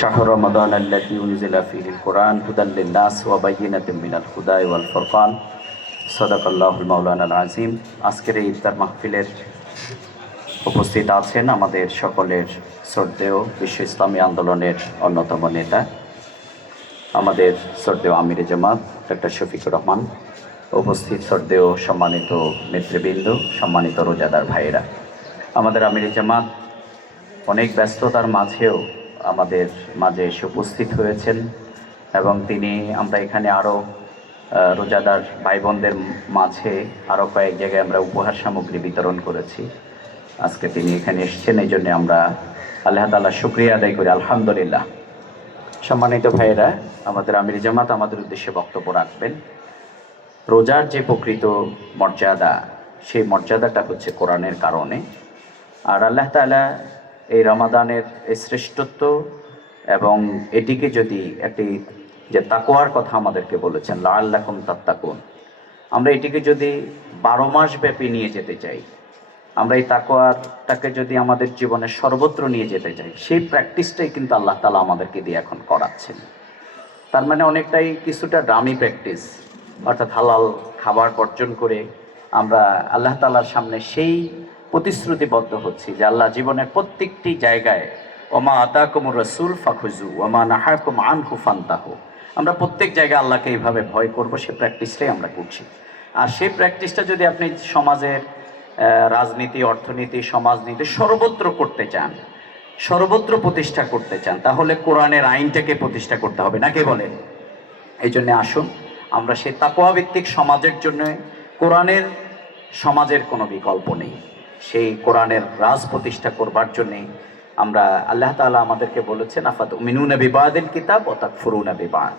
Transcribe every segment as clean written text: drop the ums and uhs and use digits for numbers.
شهر رمضان الذي أنزل فيه القرآن هدى للناس وبينة من الهدى والفرقان صدق الله المولانا العظيم। আজকের এই ইফতার মাহফিলের উপস্থিত আছেন আমাদের সকলের শ্রদ্ধেয় বিশ্ব ইসলামী আন্দোলনের অন্যতম নেতা, আমাদের শ্রদ্ধেয় আমির জামাত ডক্টর শফিকুর রহমান, উপস্থিত শ্রদ্ধেয় সম্মানিত নেতৃবৃন্দ, সম্মানিত রোজাদার ভাইয়েরা। আমাদের আমির জামাত অনেক ব্যস্ততার মাঝেও আমাদের মাঝে এসে উপস্থিত হয়েছেন এবং আমরা এখানে আরও রোজাদার ভাই বোনদের মাঝে আরও কয়েক জায়গায় আমরা উপহার সামগ্রী বিতরণ করেছি। আজকে তিনি এখানে এসেছেন, এই জন্যে আমরা আল্লাহ তাআলার শুকরিয়া আদায় করি, আলহামদুলিল্লাহ। সম্মানিত ভাইয়েরা, আমাদের আমির জামাত আমাদের উদ্দেশ্যে বক্তব্য রাখবেন। রোজার যে প্রকৃত মর্যাদা, সেই মর্যাদাটা হচ্ছে কোরআনের কারণে। আর আল্লাহ তাআলা এই রমাদানের এই শ্রেষ্ঠত্ব এবং এটিকে যদি একটি যে তাকওয়ার কথা আমাদেরকে বলেছেন, লাআল্লাকুম তাত্তাকুন, আমরা এটিকে যদি 12 মাস ব্যাপী নিয়ে যেতে চাই, আমরা এই তাকওয়াটাকে যদি আমাদের জীবনের সর্বত্র নিয়ে যেতে চাই, সেই প্র্যাকটিসটাই কিন্তু আল্লাহ তাআলা আমাদেরকে দিয়ে এখন করাচ্ছেন। তার মানে অনেকটাই কিছুটা ডামি প্র্যাকটিস, অর্থাৎ হালাল খাবার বর্জন করে আমরা আল্লাহ তাআলার সামনে সেই প্রতিশ্রুতিবদ্ধ হচ্ছি যে আল্লাহ জীবনের প্রত্যেকটি জায়গায় ওমা আতাকুমুর রাসূল ফাখুযু ওমা নাহাকুম আনহু ফান্তাহু, আমরা প্রত্যেক জায়গায় আল্লাহকে এইভাবে ভয় করব, সেই প্র্যাকটিসটাই আমরা করছি। আর সেই প্র্যাকটিসটা যদি আপনি সমাজের রাজনীতি, অর্থনীতি, সমাজনীতি সর্বত্র করতে চান, সর্বত্র প্রতিষ্ঠা করতে চান, তাহলে কোরআনের আইনটাকে প্রতিষ্ঠা করতে হবে, নাকি বলেন? এই জন্য আসুন আমরা সেই তাকওয়া ভিত্তিক সমাজের জন্য, কোরআনের সমাজের কোনো বিকল্প নেই, সেই কোরআনের রাজ প্রতিষ্ঠা করবার জন্যে আমরা আল্লাহ তাআলা আমাদেরকে বলেছেন আফাতুমিনুনা বিবাদিল কিতাব ওয়া তাকফুরুনা বিবাদ,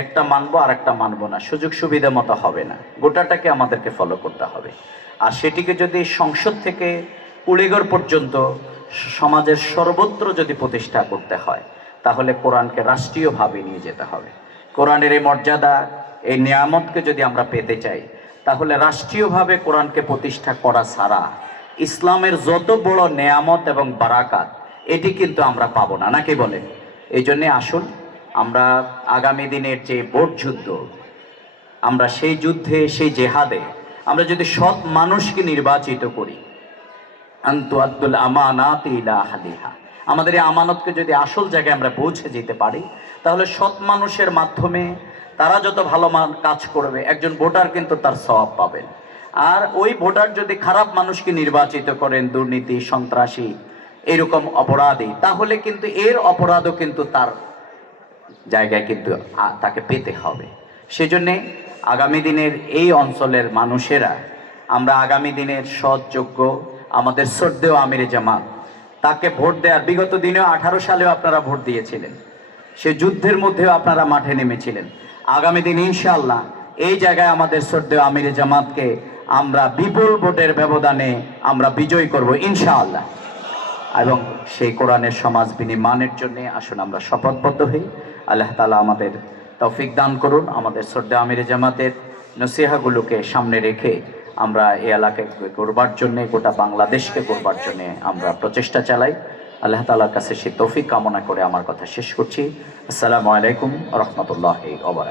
একটা মানবো আর একটা মানবো না, সুযোগ সুবিধা মতো হবে না, গোটাটাকে আমাদেরকে ফলো করতে হবে। আর সেটিকে যদি সংসদ থেকে কুড়িঘর পর্যন্ত সমাজের সর্বত্র যদি প্রতিষ্ঠা করতে হয়, তাহলে কোরআনকে রাষ্ট্রীয়ভাবে নিয়ে যেতে হবে। কোরআনের এই মর্যাদা, এই নিয়ামতকে যদি আমরা পেতে চাই, তাহলে রাষ্ট্রীয়ভাবে কোরআনকে প্রতিষ্ঠা করা ছাড়া ইসলামের যত বড় নেয়ামত এবং বারাকাত, এটি কিন্তু আমরা পাবো না, নাকি বলেন? এই জন্যে আসুন আমরা আগামী দিনের যে ভোট যুদ্ধ, আমরা সেই যুদ্ধে, সেই জেহাদে আমরা যদি সৎ মানুষকে নির্বাচিত করি, আনতু আদ্দুল আমানাতি ইলা আহলিহা, আমাদের এই আমানতকে যদি আসল জায়গায় আমরা পৌঁছে যেতে পারি, তাহলে সৎ মানুষের মাধ্যমে তারা যত ভালো কাজ করবে, একজন ভোটার কিন্তু তার সওয়াব পাবেন। আর ওই ভোটার যদি খারাপ মানুষকে নির্বাচিত করেন, দুর্নীতি, সন্ত্রাসী, এরকম অপরাধী, তাহলে কিন্তু এর অপরাধও কিন্তু তার জায়গায় কিন্তু তাকে পেতে হবে। সেজন্যে আগামী দিনের এই অঞ্চলের মানুষেরা, আমরা আগামী দিনের সৎযোগ্য আমাদের শ্রদ্ধেয় আমির জামাত, তাকে ভোট দেওয়ার, বিগত দিনেও 18 সালেও আপনারা ভোট দিয়েছিলেন, সে যুদ্ধের মধ্যেও আপনারা মাঠে নেমেছিলেন। আগামী দিন ইনশাআল্লাহ এই জায়গায় আমাদের শ্রদ্ধেয় আমির জামাতকে আমরা বিপুল ভোটের ব্যবধানে আমরা বিজয় করব ইনশাআল্লাহ। এবং সেই কোরআনের সমাজ বিনির্মাণের জন্য আসুন আমরা শপথবদ্ধ হই। আল্লাহ তাআলা আমাদের তৌফিক দান করুন। আমাদের শ্রদ্ধেয় আমির জামাতের নসিহাগুলোকে সামনে রেখে আমরা এই এলাকাকে করবার জন্য, গোটা বাংলাদেশকে করবার জন্য আমরা প্রচেষ্টা চালাই। আল্লাহ তাআলার কাছে সেই তৌফিক কামনা করে আমার কথা শেষ করছি। আসসালামু আলাইকুম ওয়া রাহমাতুল্লাহি ওয়া বারাকাতুহু।